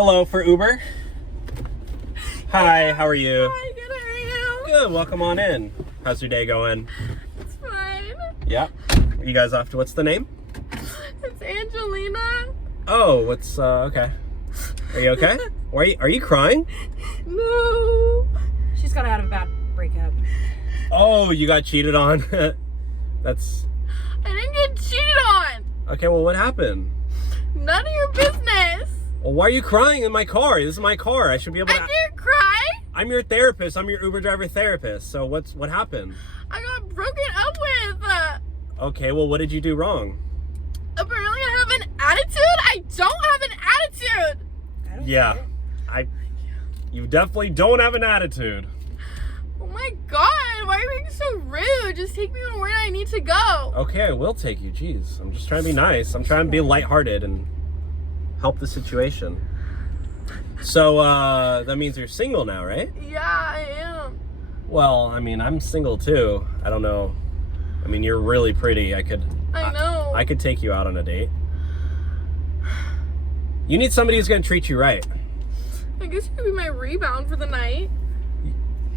Hello for Uber. Hi, how are you? Hi, good, how are you? Good, welcome on in. How's your day going? It's fine. Yeah. You guys off to, what's the name? It's Angelina. Oh, what's, okay. Are you okay? Are you crying? No. She's got out of a bad breakup. Oh, you got cheated on. That's... I didn't get cheated on. Okay, well, what happened? None of your business. Well, why are you crying in my car? This is my car. I should be able to... I didn't cry. I'm your therapist. I'm your Uber driver therapist. So what happened? I got broken up with. Okay, well, what did you do wrong? Apparently I have an attitude. I don't have an attitude. I don't Yeah, care. you definitely don't have an attitude. Oh my god, why are you being so rude? Just take me where I need to go. Okay, I will take you. Jeez, I'm just trying to be nice. I'm trying to be lighthearted and help the situation. So, that means you're single now, right? Yeah, I am. Well, I mean, I'm single too. I don't know. I mean, you're really pretty. I know. I could take you out on a date. You need somebody who's gonna treat you right. I guess you could be my rebound for the night.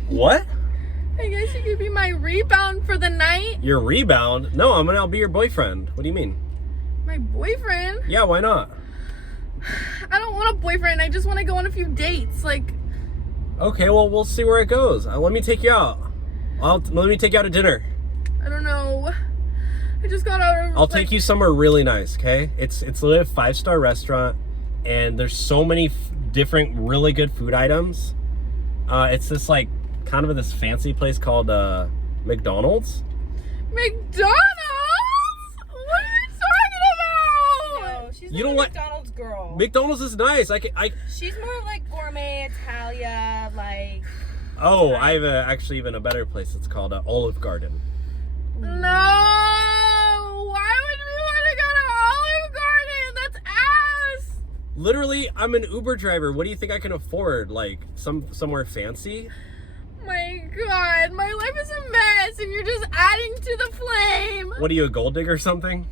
What? I guess you could be my rebound for the night. Your rebound? No, I'll be your boyfriend. What do you mean? My boyfriend? Yeah, why not? I don't want a boyfriend. I just want to go on a few dates. Like, Okay, well, we'll see where it goes. Let me take you out. Let me take you out to dinner. I don't know. I just got out of. I'll take you somewhere really nice, okay? It's literally a 5-star restaurant, and there's so many different really good food items. It's this like kind of this fancy place called McDonald's. McDonald's? What are you talking about? No, she's You not don't a like- McDonald's girl. McDonald's is nice. She's more like gourmet Italia, like. Oh, I have actually even a better place. It's called Olive Garden. No. Why would we want to go to Olive Garden? That's ass. Literally, I'm an Uber driver. What do you think I can afford? Like somewhere fancy? My god, my life is a mess, and you're just adding to the flame. What are you, a gold digger or something?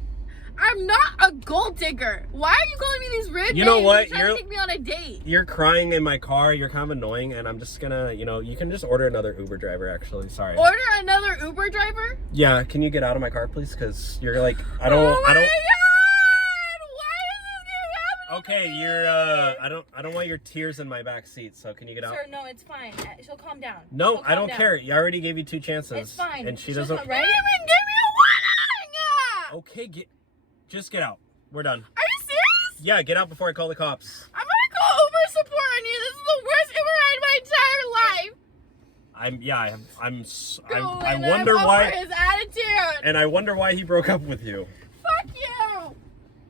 I'm not a gold digger. Why are you calling me these rude names? You know what? You're trying to take me on a date. You're crying in my car. You're kind of annoying, and I'm just gonna, you can just order another Uber driver. Actually, sorry. Order another Uber driver? Yeah, can you get out of my car, please? Because you're like, I don't. Oh my god! Why is this gonna happen? Okay, I don't want your tears in my back seat. So can you get out? Sir, no, it's fine. She'll calm down. No, She'll I don't calm care. down. You already gave you 2 chances. It's fine. And she She'll doesn't. come, You right? didn't even give me a warning! Okay, just get out. We're done. Are you serious? Yeah, get out before I call the cops. I'm gonna call Uber support on you. This is the worst Uber ride in my entire life. I I wonder over why, his attitude. and I wonder why he broke up with you.